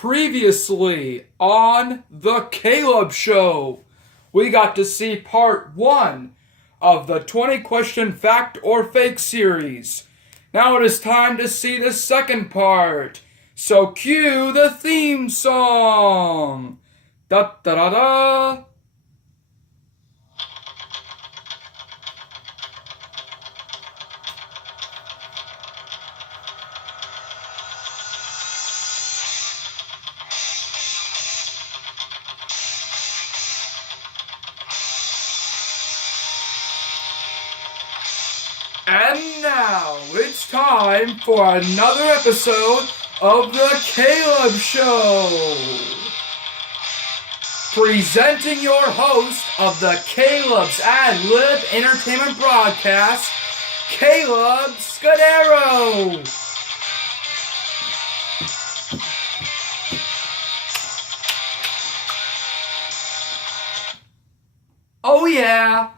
Previously on The Caleb Show, we got to see part 1 of the 20-question fact or fake series. Now it is time to see the second part. So cue the theme song. Da da da da. And now it's time for another episode of The Caleb Show. Presenting your host of the Caleb's Ad Lib Entertainment Broadcast, Caleb Scudero. Oh yeah!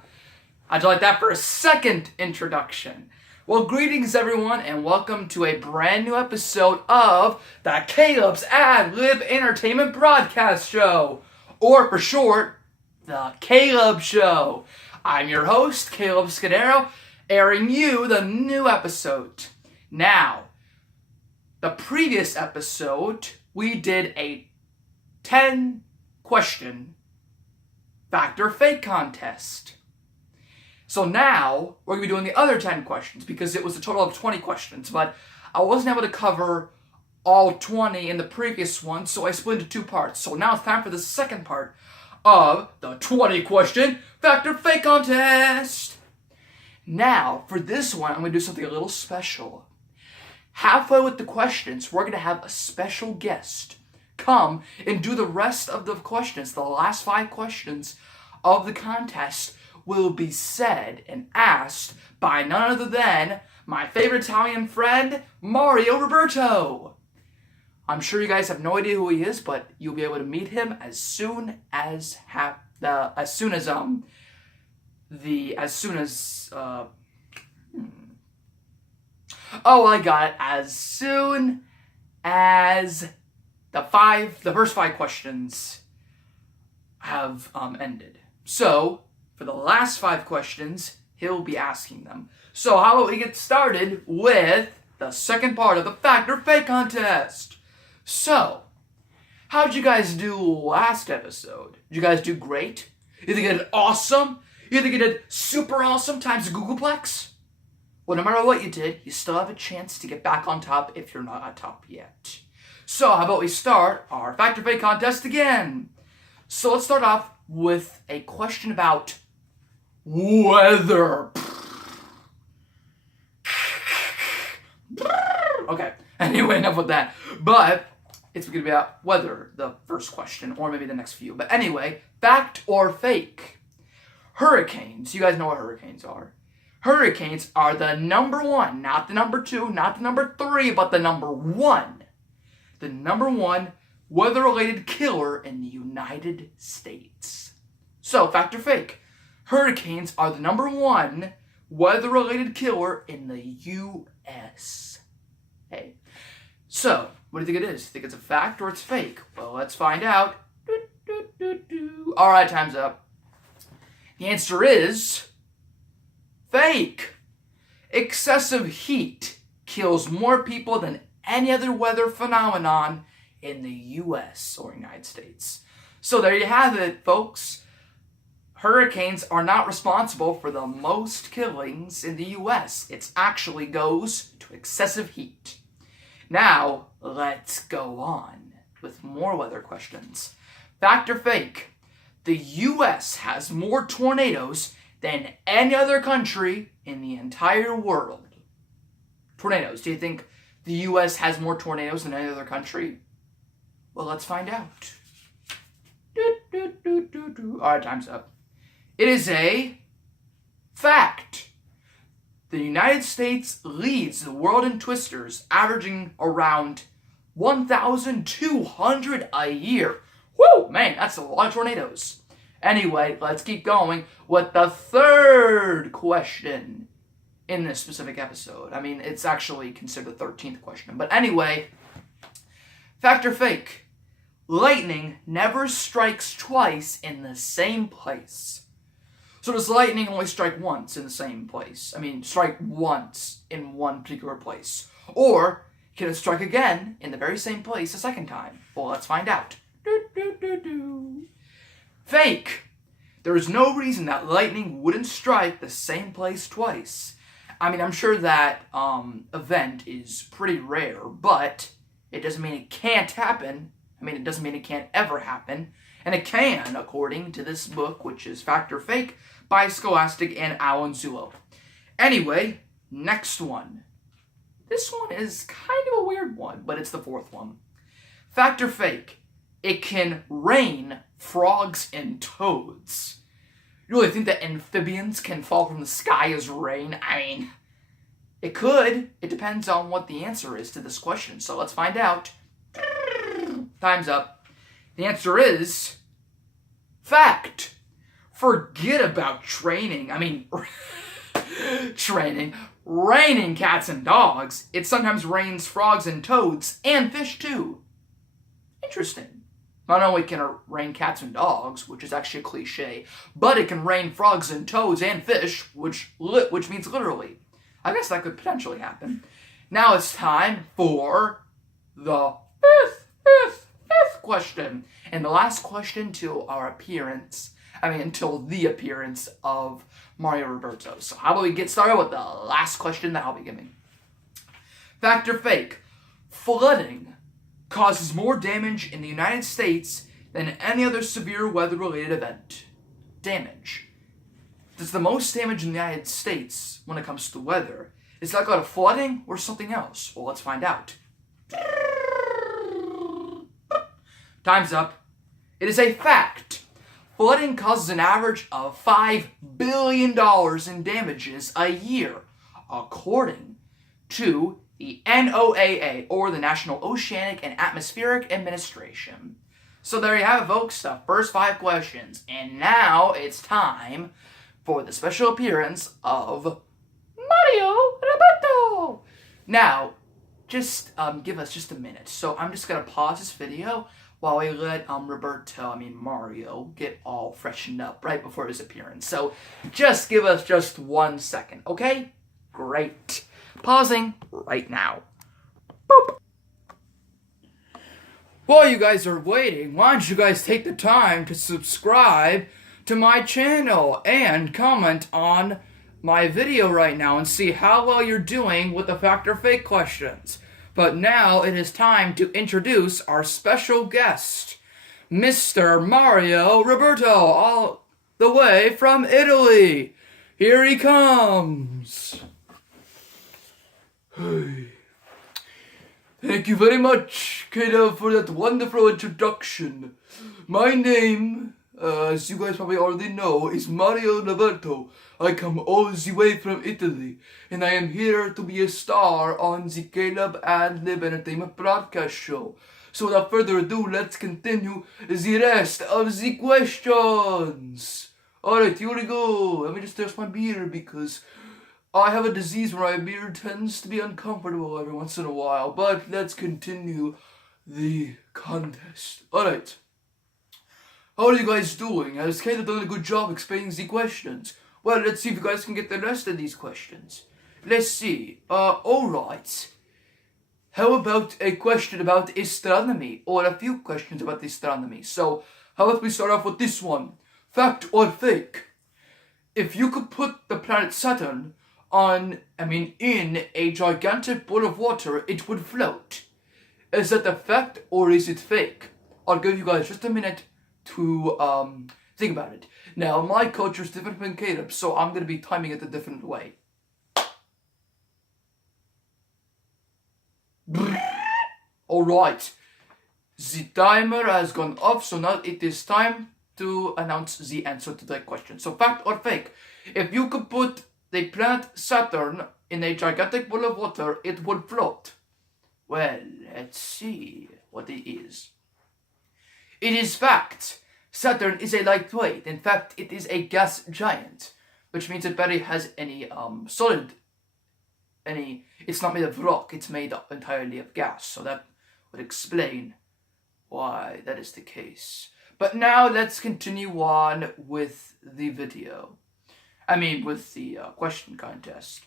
How'd you like that for a second introduction? Well, greetings everyone, and welcome to a brand new episode of the Caleb's Ad Lib Entertainment Broadcast Show, or for short, the Caleb Show. I'm your host, Caleb Scudero, airing you the new episode. Now, the previous episode, we did a 10-question fact or fake contest. So now, we're going to be doing the other 10 questions, because it was a total of 20 questions, but I wasn't able to cover all 20 in the previous one, so I split into 2 parts. So now it's time for the second part of the 20-question fact or fake contest. Now, for this one, I'm going to do something a little special. Halfway with the questions, we're going to have a special guest come and do the rest of the questions. The last 5 questions of the contest will be said and asked by none other than my favorite Italian friend, Mario Roberto. I'm sure you guys have no idea who he is, but you'll be able to meet him as soon as oh, I got it. As soon as the first 5 questions have ended. So, for the last 5 questions, he'll be asking them. So how about we get started with the second part of the fact or fake contest? So, how'd you guys do last episode? Did you guys do great? You think you did awesome? You think you did super awesome times the Googleplex? Well, no matter what you did, you still have a chance to get back on top if you're not on top yet. So how about we start our fact or fake contest again? So let's start off with a question about weather. Okay, anyway, enough with that. But it's going to be about weather, the first question, or maybe the next few. But anyway, fact or fake? Hurricanes. You guys know what hurricanes are. Hurricanes are the number 1, not the number 2, not the number 3, but the number 1. The number 1 weather-related killer in the United States. So, fact or fake? Hurricanes are the number 1 weather-related killer in the U.S. Hey. So, what do you think it is? Think it's a fact or it's fake? Well, let's find out. Alright, time's up. The answer is fake. Excessive heat kills more people than any other weather phenomenon in the U.S. or United States. So there you have it, folks. Hurricanes are not responsible for the most killings in the U.S. It actually goes to excessive heat. Now, let's go on with more weather questions. Fact or fake? The U.S. has more tornadoes than any other country in the entire world. Tornadoes. Do you think the U.S. has more tornadoes than any other country? Well, let's find out. Alright, time's up. It is a fact. The United States leads the world in twisters, averaging around 1,200 a year. Woo, man, that's a lot of tornadoes. Anyway, let's keep going with the third question in this specific episode. I mean, it's actually considered the 13th question. But anyway, fact or fake? lightning never strikes twice in the same place. So does lightning only strike once in the same place? I mean, strike once in one particular place. Or can it strike again in the very same place a second time? Well, let's find out. Fake! There is no reason that lightning wouldn't strike the same place twice. I mean, I'm sure that event is pretty rare, but it doesn't mean it can't happen. I mean, it doesn't mean it can't ever happen. And it can, according to this book, which is Fact or Fake, by Scholastic and Alan Zulo. Anyway, next one. This one is kind of a weird one, but it's the fourth one. Fact or Fake? It can rain frogs and toads. You really think that amphibians can fall from the sky as rain? I mean, it could. It depends on what the answer is to this question. So let's find out. Time's up. The answer is fact. Forget about training. I mean, raining cats and dogs. It sometimes rains frogs and toads and fish too. Interesting. Not only can it rain cats and dogs, which is actually a cliche, but it can rain frogs and toads and fish, which means literally. I guess that could potentially happen. Now it's time for the fifth question. And the last question till the appearance of Mario Roberto. So how about we get started with the last question that I'll be giving. Fact or fake? Flooding causes more damage in the United States than any other severe weather-related event. Damage. Does the most damage in the United States when it comes to weather, is that got a flooding or something else? Well, let's find out. Time's up. It is a fact. Flooding causes an average of $5 billion in damages a year, according to the NOAA, or the National Oceanic and Atmospheric Administration. So there you have it, folks, the first 5 questions. And now it's time for the special appearance of Mario Roberto. Now, just give us just a minute. So I'm just going to pause this video while we let Mario, get all freshened up right before his appearance. So just give us just 1 second, okay? Great. Pausing right now. Boop. While you guys are waiting, why don't you guys take the time to subscribe to my channel and comment on my video right now and see how well you're doing with the fact or fake questions. But now it is time to introduce our special guest, Mr. Mario Roberto, all the way from Italy. Here he comes. Thank you very much, Kata, for that wonderful introduction. My name, as you guys probably already know, is Mario Roberto. I come all the way from Italy, and I am here to be a star on the Caleb and Lib Entertainment broadcast show. So without further ado, let's continue the rest of the questions. Alright, here we go. Let me just thirst my beer because I have a disease where my beard tends to be uncomfortable every once in a while, but let's continue the contest. Alright. How are you guys doing? Has Kayla done a good job explaining the questions? Well, let's see if you guys can get the rest of these questions. Let's see. Alright. How about a question about astronomy? Or a few questions about astronomy. So, how about we start off with this one? Fact or fake? If you could put the planet Saturn in a gigantic bowl of water, it would float. Is that a fact or is it fake? I'll give you guys just a minute to think about it. Now, my culture is different from Caleb's, so I'm going to be timing it a different way. Alright, the timer has gone off, so now it is time to announce the answer to that question. So, fact or fake? If you could put the planet Saturn in a gigantic bowl of water, it would float. Well, let's see what it is. It is fact. Saturn is a lightweight. In fact, it is a gas giant, which means it barely has any it's not made of rock, it's made up entirely of gas. So that would explain why that is the case. But now let's continue on with the video. With the question contest.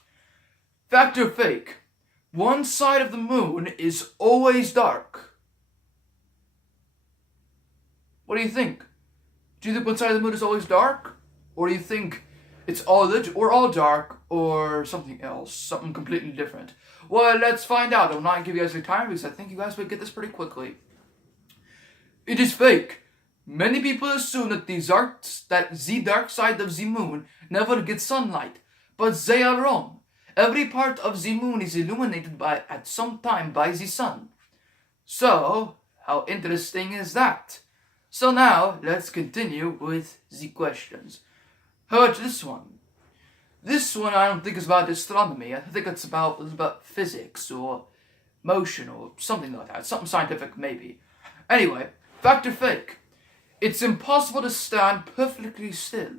Fact or fake? One side of the moon is always dark. What do you think? Do you think one side of the moon is always dark? Or do you think it's all lit or all dark or something else, something completely different? Well, let's find out. I'll not give you guys the time because I think you guys would get this pretty quickly. It is fake. Many people assume that the dark side of the moon never gets sunlight, but they are wrong. Every part of the moon is illuminated at some time by the sun. So, how interesting is that? So now, let's continue with the questions. How about this one? This one I don't think is about astronomy. I think it's about physics or motion or something like that. Something scientific, maybe. Anyway, fact or fake? It's impossible to stand perfectly still.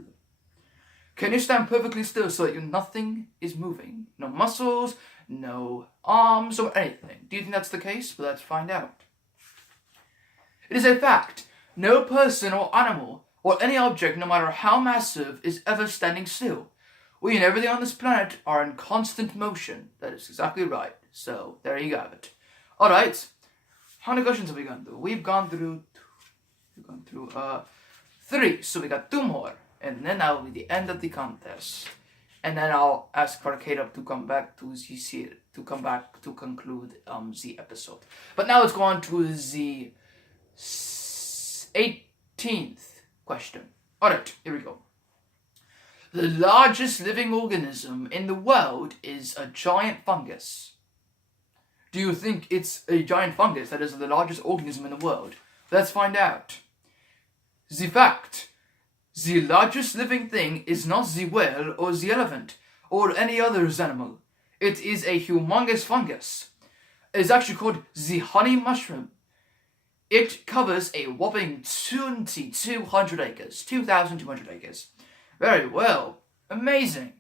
Can you stand perfectly still so that nothing is moving? No muscles, no arms, or anything. Do you think that's the case? Well, let's find out. It is a fact. No person or animal or any object, no matter how massive, is ever standing still. We and everything on this planet are in constant motion. That is exactly right. So, there you have it. Alright. How many questions have we gone through? We've gone through 3. So we got 2 more. And then that will be the end of the contest. And then I'll ask for Caleb to come back to conclude the episode. But now let's go on to the 18th question. Alright, here we go. The largest living organism in the world is a giant fungus. Do you think it's a giant fungus that is the largest organism in the world? Let's find out. The fact. The largest living thing is not the whale or the elephant or any other animal. It is a humongous fungus. It is actually called the honey mushroom. It covers a whopping 2,200 acres. 2,200 acres. Very well. Amazing.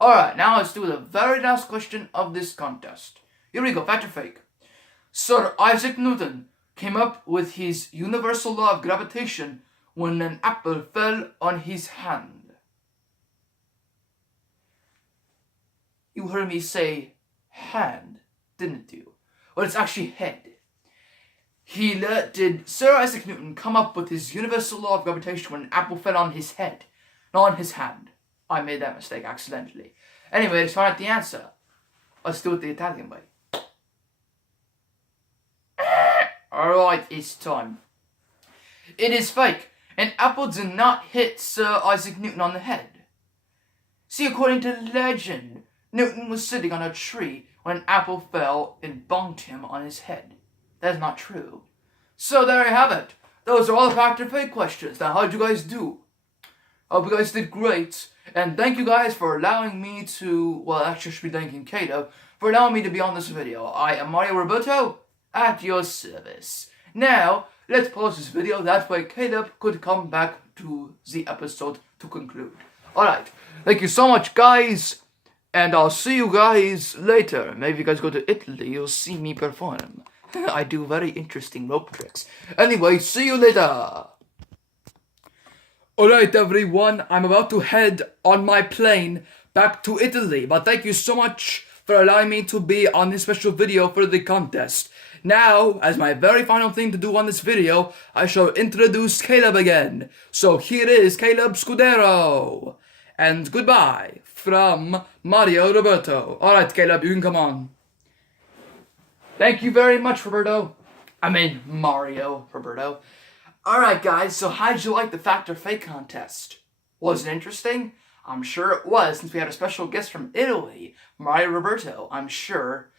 Alright, now let's do the very last question of this contest. Here we go, fact or fake? Sir Isaac Newton came up with his universal law of gravitation when an apple fell on his hand. You heard me say hand, didn't you? Well, it's actually head. Did Sir Isaac Newton come up with his universal law of gravitation when an apple fell on his head, not on his hand? I made that mistake accidentally. Anyway, let's find out the answer. Let's do it the Italian way. Alright, it's time. It is fake. An apple did not hit Sir Isaac Newton on the head. See, according to legend, Newton was sitting on a tree when an apple fell and bonked him on his head. That is not true. So there you have it. Those are all the fact or fake questions. Now, how'd you guys do? I hope you guys did great. And thank you guys for allowing me to, well, actually I should be thanking Kato for allowing me to be on this video. I am Mario Roberto, at your service. Now, let's pause this video, that way Caleb could come back to the episode to conclude. Alright, thank you so much guys, and I'll see you guys later. Maybe if you guys go to Italy, you'll see me perform. I do very interesting rope tricks. Anyway, see you later. Alright everyone, I'm about to head on my plane back to Italy, but thank you so much for allowing me to be on this special video for the contest. Now, as my very final thing to do on this video, I shall introduce Caleb again. So here is Caleb Scudero. And goodbye from Mario Roberto. Alright Caleb, you can come on. Thank you very much, Roberto. Mario Roberto. Alright guys, so how'd you like the fact or fake contest? Was it interesting? I'm sure it was, since we had a special guest from Italy, Mario Roberto. I'm sure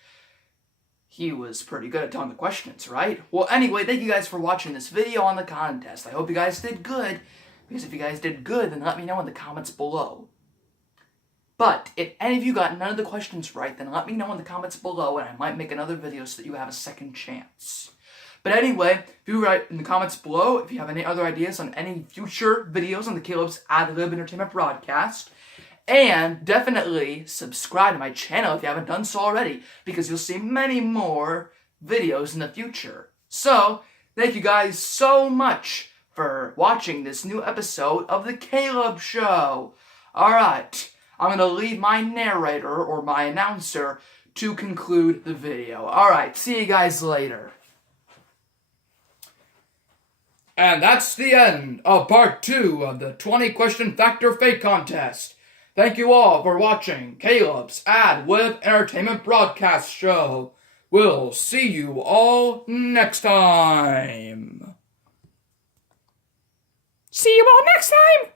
he was pretty good at telling the questions, right? Well, anyway, thank you guys for watching this video on the contest. I hope you guys did good, because if you guys did good, then let me know in the comments below. But if any of you got none of the questions right, then let me know in the comments below, and I might make another video so that you have a second chance. But anyway, if you write in the comments below if you have any other ideas on any future videos on the Caleb's Ad Lib Entertainment broadcast. And definitely subscribe to my channel if you haven't done so already, because you'll see many more videos in the future. So, Thank you guys so much for watching this new episode of The Caleb Show. Alright, I'm going to leave my narrator or my announcer to conclude the video. Alright, see you guys later. And that's the end of part 2 of the 20 question factor fake contest. Thank you all for watching Caleb's Ad Lib Entertainment Broadcast Show. We'll see you all next time. See you all next time!